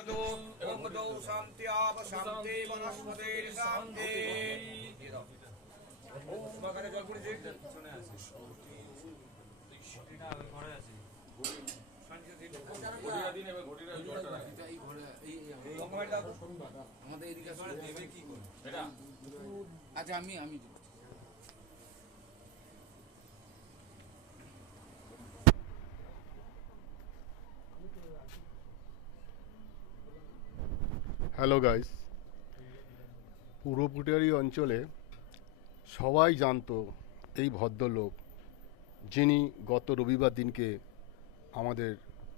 तिष्ठतु ओम गौ शांति आप शांति वनस्पति शांति ओम मगरे জল পড়েছে শুনে আছে ঘটিটা ঘরে আছে শান্তি দিন ঘটিটা দিন এবার ঘটিটা জলটা রাখি এই ঘরে এই মোবাইলটা আমাদের এদিকে আসলে দেবে কি করে এটা আচ্ছা আমি হ্যালো গাইস, পূর্ব পুটিয়ারি অঞ্চলে সবাই জানতো এই ভদ্রলোক যিনি গত রবিবার দিনকে আমাদের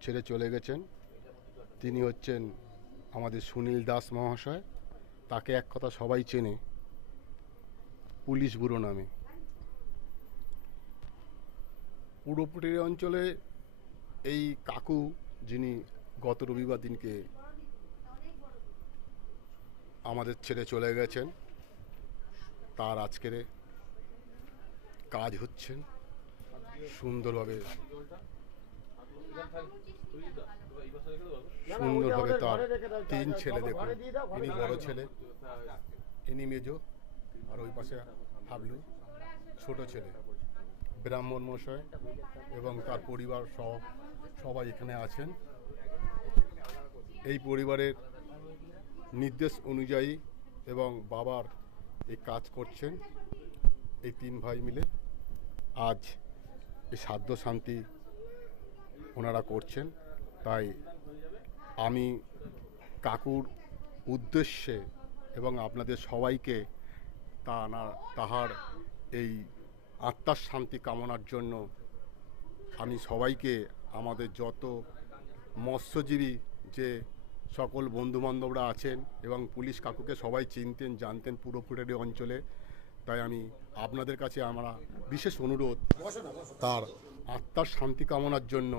ছেড়ে চলে গেছেন। তিনি হচ্ছেন আমাদের সুনীল দাস মহাশয়। তাকে এক কথা সবাই চেনে পুলিশ ব্যুরো নামে। পূর্ব পুটিয়ারি অঞ্চলে এই কাকু যিনি গত রবিবার দিনকে আমাদের ছেড়ে চলে গেছেন, তার আজকের কাজ হচ্ছেন সুন্দরভাবে তার তিন ছেলে দেখুন, ইনি বড় ছেলে, ইনি মেজো, আর ওই পাশে হাবলু ছোট ছেলে। ব্রাহ্মণ মশাই এবং তার পরিবার সহ সবাই এখানে আছেন। এই পরিবারের নির্দেশ অনুযায়ী এবং বাবার এই কাজ করছেন এই তিন ভাই মিলে। আজ এই শ্রাদ্ধ শান্তি ওনারা করছেন, তাই আমি কাকুর উদ্দেশ্যে এবং আপনাদের সবাইকে তাহার এই আত্মার শান্তি কামনার জন্য আমি সবাইকে, আমাদের যত মৎস্যজীবী যে সকল বন্ধুবান্ধবরা আছেন এবং পুলিশ কাকুকে সবাই চিনতেন জানতেন পূর্ব পুটিয়ারি অঞ্চলে, তাই আমি আপনাদের কাছে আমরা বিশেষ অনুরোধ, তার আত্মার শান্তি কামনার জন্য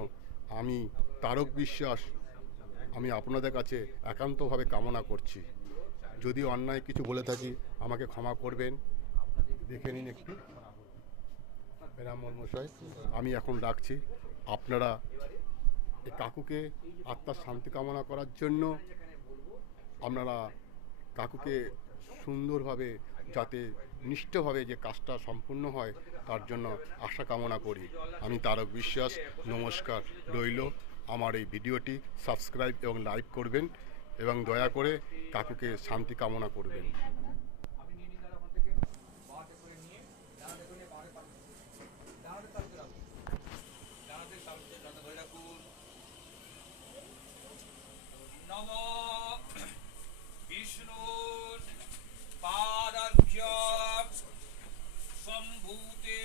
আমি তারক বিশ্বাস আমি আপনাদের কাছে একান্তভাবে কামনা করছি। যদি অন্যায় কিছু বলে থাকি আমাকে ক্ষমা করবেন। দেখে নিন একটু ব্রাহ্মণ মশাই, আমি এখন রাখছি। আপনারা এই কাকুকে আত্মার শান্তি কামনা করার জন্য আপনারা কাকুকে সুন্দরভাবে যাতে নিষ্ঠভাবে যে কাজটা সম্পূর্ণ হয় তার জন্য আশা কামনা করি। আমি তারক বিশ্বাস, নমস্কার রইল। আমার এই ভিডিওটি সাবস্ক্রাইব এবং লাইক করবেন এবং দয়া করে কাকুকে শান্তি কামনা করবেন। विष्णु पादाभ्यां सम्भूते